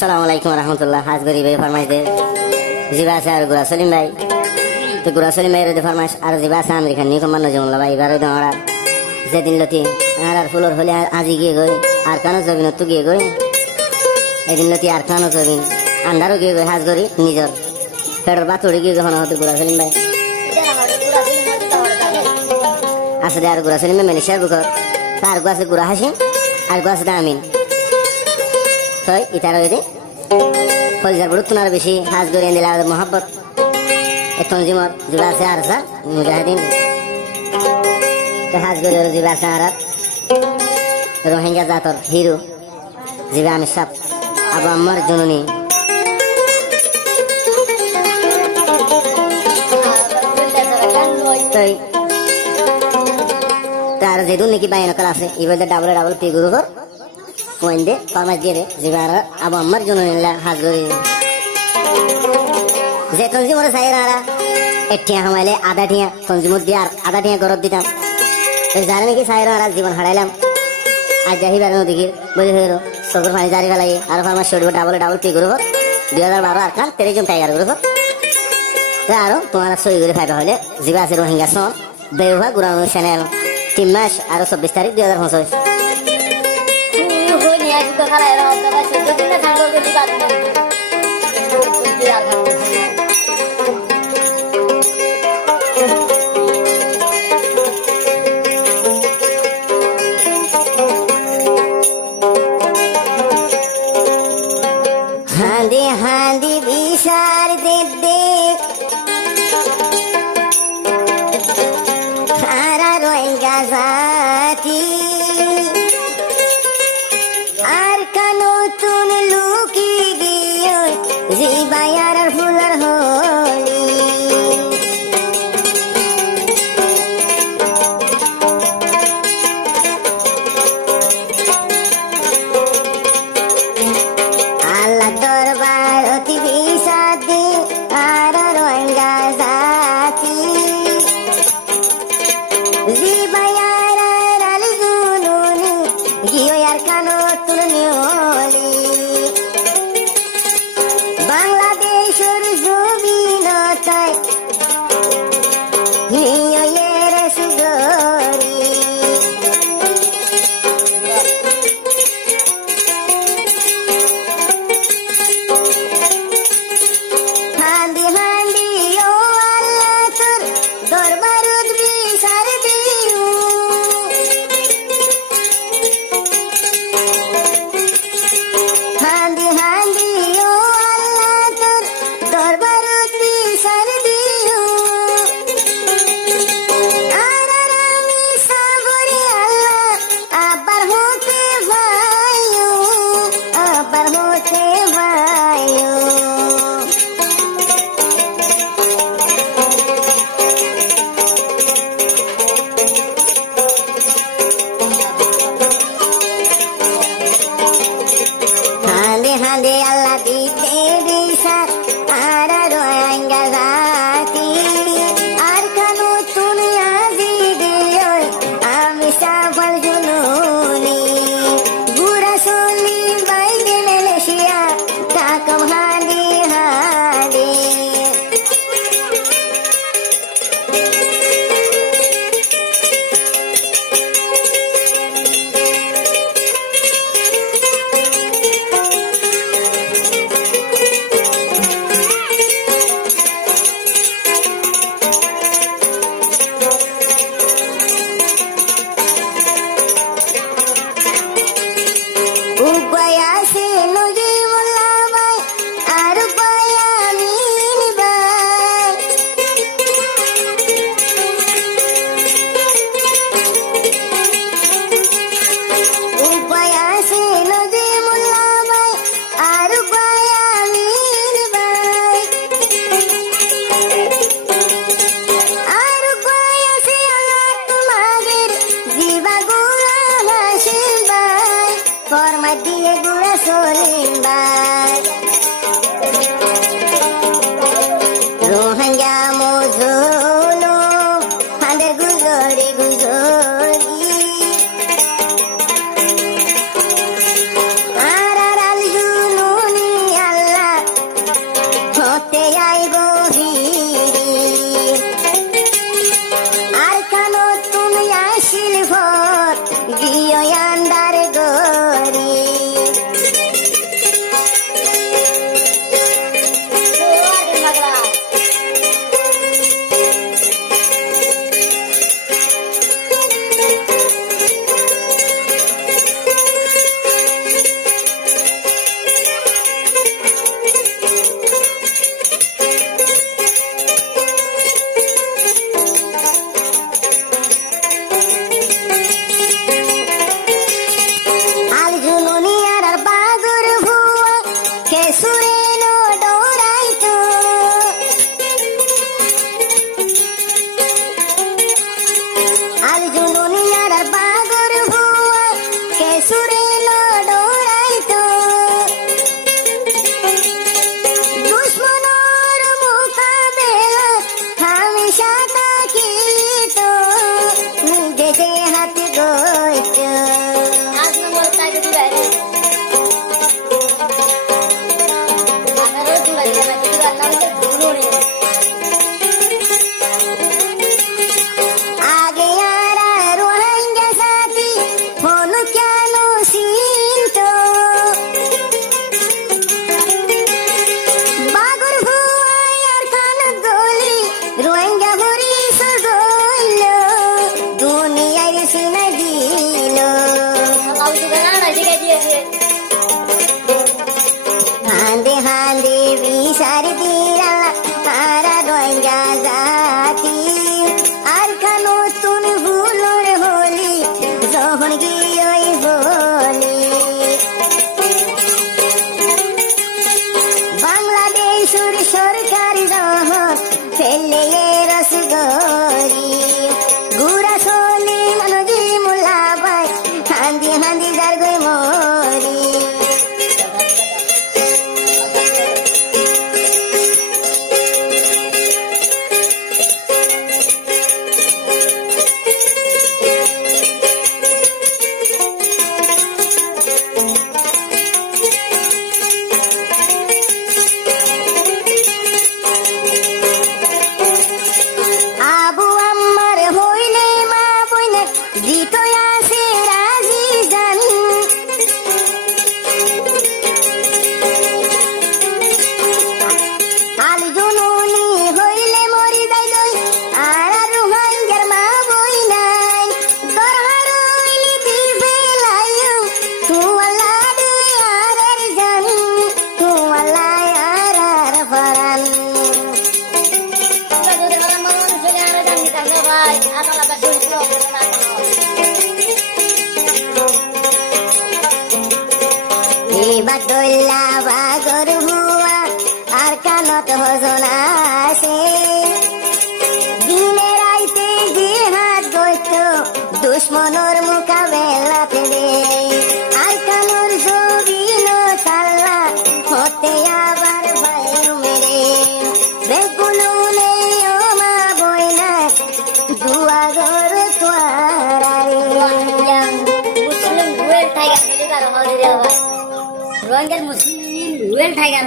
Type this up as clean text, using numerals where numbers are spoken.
আসসালামু আলাইকুম রহমতুল্লাহ। হাজ গরিব ফরমাইশ দে জিবা আছে আর গুরা সলিম ভাই, তো গুরা সলিম ভাই রোদে ফরমাইশ আর জিবা আছে আমেরিকান নিউ কমান্ড জমলা ভাই এবার ওরা যেদিন লতি আর ফুলর হলে আজি গিয়ে গই আর কানো জবিন তো গিয়ে গই এদিন লতি আর কানো জবিন আন্ধারও গিয়ে গই হাজ গরি নিজর ফেডর বাতুড়ি গিয়ে গহন হতো গুরা সলিম ভাই আসলে আর গুরা সলিম ভাই মালয়েশিয়ার বুকর তার গো আছে গুরা হাসিম আর গো আছে আমিন তাই ইতারা যদি ফলজার বড় তুনার বেশি হাজ গরি দিলা আমাদের মোহাব্বত এখন জিমর জিবা আছে আর স্যার মুজাহিদিন হাজ গরি জিবা আছে আর রোহিঙ্গা জাতর হিরো জিবা আমি সাপ আবু আম্মার জননী তাই তার যেদুন নাকি বাইন করা আছে এবার ডাবল ডাবল পি গুরু কর পয়েন্ট দে ফরমাইশ দিয়ে দে জিবার আবু আম্মার জননী হাজ গরি যে কনজিউমার সাইরারা একটিয়া হামাইলে আধা টিয়া কনজিউমার দিয়ে আর আধা টিয়া গরব দিতাম জানে নাকি সাইরারা জীবন হারাইলাম আজ যাহি বেড়ানো দেখি বলি হইল চকুর পানি জারি ফেলাই আর আমার শরীর ডাবল ডাবল পি গ্রুপ 2012 আর কান 13 জন টাইগার গ্রুপ আরো তোমার সই করে ফাইবা হলে জিবা আছে রোহিঙ্গা সন বেউহা গুরানো চ্যানেল 3 মাস আর 24 তারিখ 2025 हांदी हांदी विशार दे दे खारा रोहिंगा जाती आर कानो तुन लुकी गियो जिबा यार फुलर होली दरबार अति विषादी आर रोहिंगा जाती जिबा यार राल जुनुनी गियो यार कानो तुलनियोली बांग्लादेशर जमीनताय नियो येर सुगरी हांदी हांदी ओ अल्लाह तुर दरबारुद बिसार दियो हांदी हांदी ओ अल्लाह तुर दरबारुद बिसार दियो आरामी साबरी अल्लाह आबर होते भाइयो आबर होते भाइयो हांदे हांदे अल्लाह दीते दिशा आर रोहिंगा जाती आर कानो दुनिया दियो आमी साफल जुनूनी गुरा सोली बाई मालয়েশিয়া ताकम हांदी हांदी Ubaya se logi mulamai arubaya min bai Ubaya se logi mulamai arubaya min bai arubaya se Allah tumager jiba gura hasil bai ফরমাই দিয়ে গুড়া সলিম ভাই রোহিঙ্গা মজুলু ফাঁদের গুজরি গুজরি আর আল জুনুনি বাদল্লা বাগর হুয়া আর কানত হজনা আসে দিনে রাইতে জিহাদ গইত দুশ্মনর মোকাবেলাতে রে আর কামর জবিন তাল্লা হতে আবার ভাইও মেরে বেগুলো নেই ও মা বইনা দুয়া গর তোয়ারে মুসলিম রুয়েল টাইগার রোহিঙ্গার মুসলিম রুয়েল টাইগার